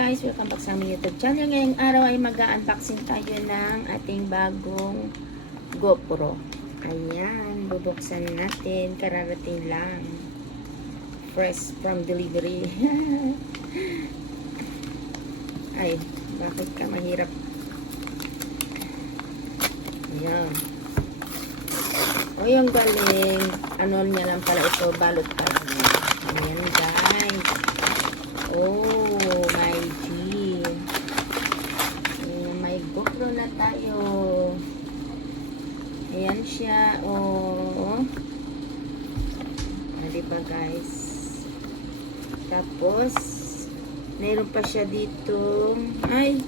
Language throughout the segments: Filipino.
guys, welcome back sa aming YouTube channel. Ngayong araw ay mag-unboxing tayo ng ating bagong GoPro. Ayan, bubuksan natin. Kararating lang. Fresh from delivery. ay, bakit ka mahirap? Ayan. O, yung galing. Ano niya lang pala ito, balot pa. Ayan, guys. Oh, my G. Ayan, may GoPro na tayo. Ayan siya. Oh. Ah, diba guys? Tapos, mayroon pa siya dito. Ay,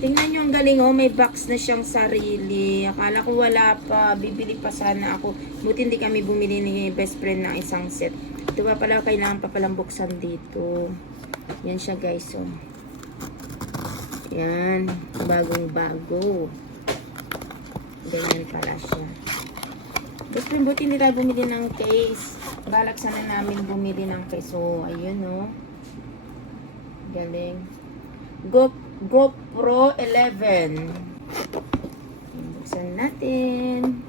tingnan nyo ang galing oh. May box na siyang sarili. Akala ko wala pa. Bibili pa sana ako. Buti hindi kami bumili ni best friend ng isang set. Ito pa pala kailangan pa palang buksan dito. Yan siya guys oh. Yan. Bagong bago. Ganyan pala siya. Best friend, buti hindi tayo bumili ng case. Balak sana namin bumili ng case. So, ayun oh. Galing. Go, GoPro 11. Buksan natin.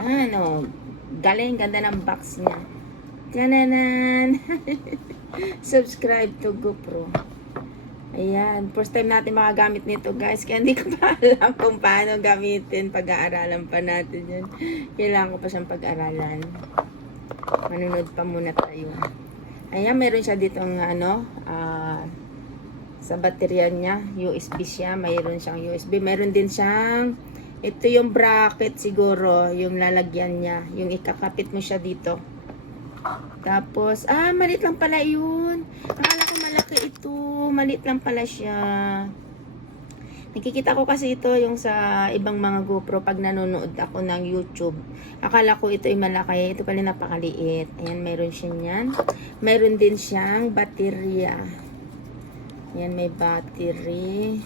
Ayan, oh. Galing, ganda ng box niya. Tananan! Subscribe to GoPro. Ayan, first time natin makagamit nito guys. Kaya hindi ko pa alam kung paano gamitin. Pag-aaralan pa natin yun. Kailangan ko pa siyang pag-aralan. Manunod pa muna tayo. Ayan, meron siya dito ng ano, ah, sa baterya niya, USB siya, mayroon siyang USB. Meron din siyang, ito yung bracket siguro, yung lalagyan niya, yung ikakapit mo siya dito. Tapos, ah, malit lang pala yun. Akala ko malaki ito, malit lang pala siya. Nakikita ko kasi ito yung sa ibang mga GoPro pag nanonood ako ng YouTube. Akala ko ito ay malaki. Ito pala napakaliit. Ayan, meron siya niyan. Meron din siyang baterya. Ayan, may battery.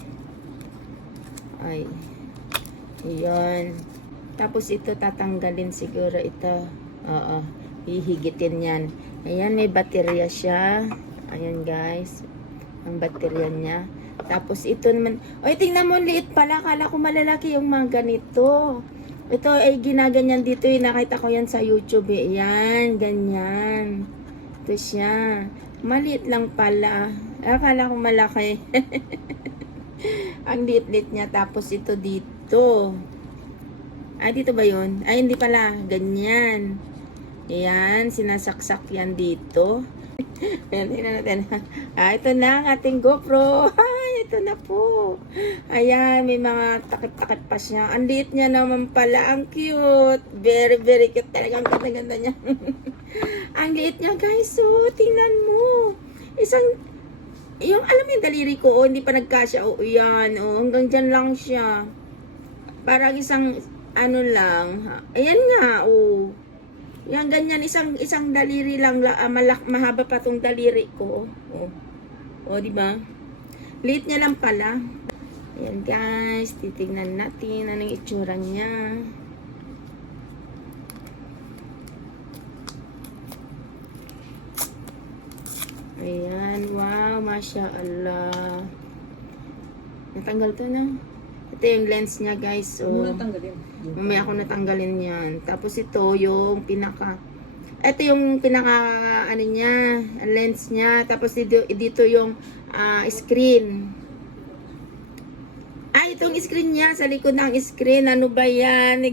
Ay. Ayan. Tapos ito tatanggalin siguro ito. Oo. Hihigitin yan. Ayan, may baterya siya. Ayan guys. Ang baterya niya. Tapos ito naman, oy tingnan mo, liit pala. Kala ko malalaki yung mga ganito. Ito ay ginaganyan dito. Eh. Nakita ko yan sa YouTube. Eh. Yan, ganyan. Ito siya. Maliit lang pala. Akala ko malaki. Ang liit-liit niya. Tapos ito dito. Ay, dito ba yun? Ay, hindi pala. Ganyan. Ayan, sinasaksak yan dito. Ayan, tingnan natin. Ah, ito na ang ating GoPro. Ay, ito na po. Ayan, may mga takip-takip pa siya. Ang liit niya naman pala. Ang cute. Very, very cute. Talagang ganda-ganda niya. ang liit niya, guys. So, tingnan mo. Isang, yung, alam mo yung daliri ko, oh, hindi pa nagkasya. Oh, yan. Oh, hanggang dyan lang siya. Parang isang, ano lang. Ayan nga, oh. Yan, ganyan, isang isang daliri lang, la, ah, malak, mahaba pa tong daliri ko. Oh, oh. di ba? Liit niya lang pala. Ayan guys, titignan natin anong itsura niya. Ayan, wow, masya Allah. Natanggal to na. Ito yung lens niya guys. So. Mamaya ako natanggalin yan. Tapos ito, yung pinaka... Ito yung pinaka, ano niya, lens niya. Tapos dito, dito yung ah, screen. Ah, itong screen niya, sa likod ng screen. Ano ba yan?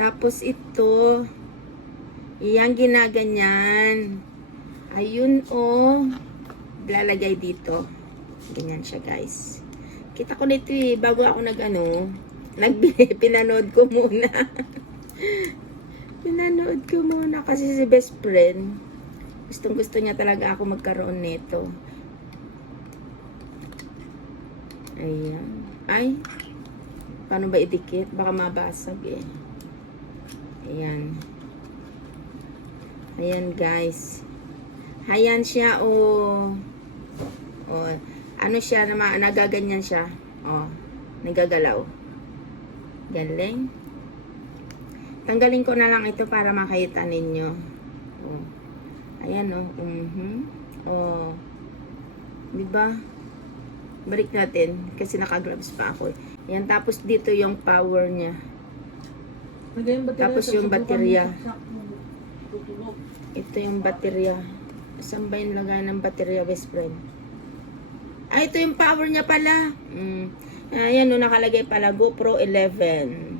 Tapos ito, iyang ginaganyan. Ayun, oh. Lalagay dito. Ganyan siya, guys. Kita ko nito eh, bago ako nag ano, nagbili, pinanood ko muna. pinanood ko muna kasi si best friend, gustong gusto niya talaga ako magkaroon nito. Ayan. Ay, paano ba idikit? Baka mabasag eh. Ayan. Ayan guys. Ayan siya oh. Oh, ano siya, nagaganyan siya. Oh, nagagalaw. Galing. Tanggalin ko na lang ito para makita ninyo. Oh. Ayan, oh. Mhm. Oh. Di ba? Balik natin kasi naka-gloves pa ako. eh. Ayan, tapos dito yung power niya. Tapos yung baterya. Ito yung baterya. Saan ba yung lagay ng baterya, best friend? Ah, ito yung power niya pala. Mm. Ayan, no, nakalagay pala GoPro 11.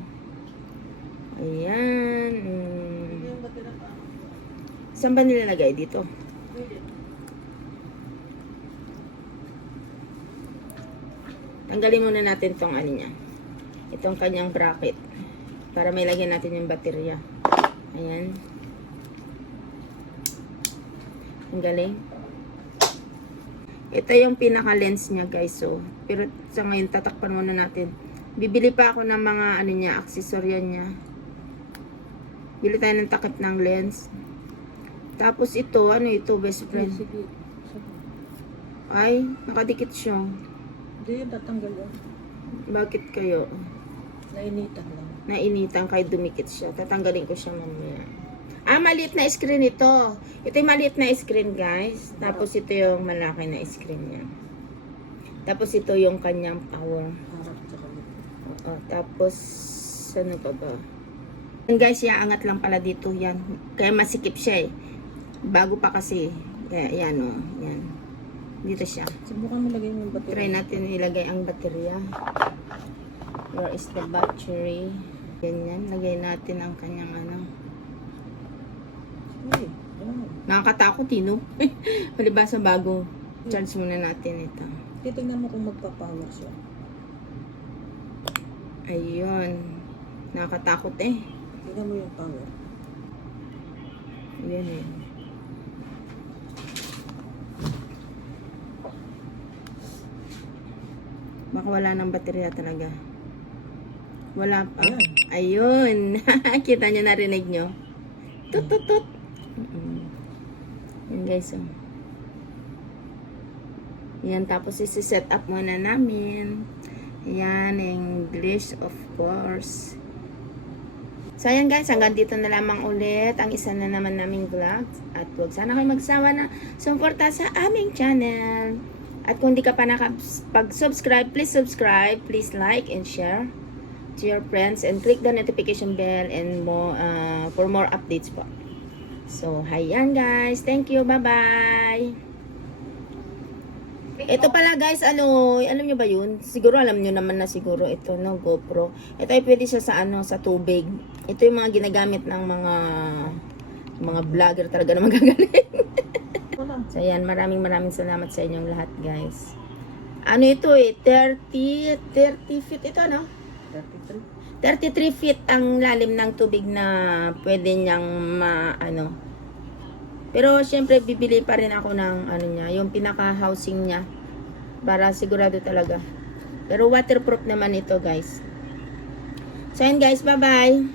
Ayan. Mm. Saan ba nilalagay dito? Tanggalin muna natin tong ano niya. Itong kanyang bracket. Para may lagyan natin yung baterya. Ayan. Ang galing. Ito yung pinaka-lens niya guys. So, pero sa ngayon tatakpan muna natin. Bibili pa ako ng mga ano niya, aksesorya niya. Bili tayo ng takip ng lens. Tapos ito, ano ito best friend? Ay, nakadikit siya. Hindi tatanggal yan. Bakit kayo? Nainitan lang. nainitan kay dumikit siya. Tatanggalin ko siya mamaya. Ah, maliit na screen ito. Ito yung maliit na screen, guys. Tapos ito yung malaki na screen niya. Tapos ito yung kanyang power. Oo, tapos, ano pa ba? Yan guys, iaangat lang pala dito yan. Kaya masikip siya eh. Bago pa kasi. Kaya, yan o. yan. Dito siya. Subukan mo lagay yung baterya. Try natin ilagay ang baterya. Where is the battery? Ganyan. Lagay natin ang kanyang ano. Nakakatakot, Tino. Palibasa bago. Charge muna natin ito. Titignan mo kung magpa-power siya. Ayun. Nakakatakot eh. Tignan mo yung power. Yun eh. Baka wala ng baterya talaga. Wala pa. Ayan. Ayun. Kita nyo, narinig nyo. Tut, tut, tut. Yan guys, oh. Yan, tapos isi-set up muna namin. Yan, English, of course. So, ayan guys, hanggang dito na lamang ulit ang isa na naman naming vlog. At huwag sana kayo magsawa na sumporta sa aming channel. At kung di ka pa nakapag-subscribe, please subscribe, please like and share to your friends and click the notification bell and more uh, for more updates po. So, hayan guys. Thank you. Bye-bye. Ito pala guys, ano, alam nyo ba yun? Siguro alam nyo naman na siguro ito, no, GoPro. Ito ay pwede siya sa ano, sa tubig. Ito yung mga ginagamit ng mga mga vlogger talaga na magagaling. So yan, maraming maraming salamat sa inyong lahat guys. Ano ito eh, 30, 30 feet ito no? 33. 33 feet ang lalim ng tubig na pwede niyang ma, ano. Pero syempre bibili pa rin ako ng ano niya, yung pinaka housing niya para sigurado talaga. Pero waterproof naman ito, guys. So, yun guys, bye-bye.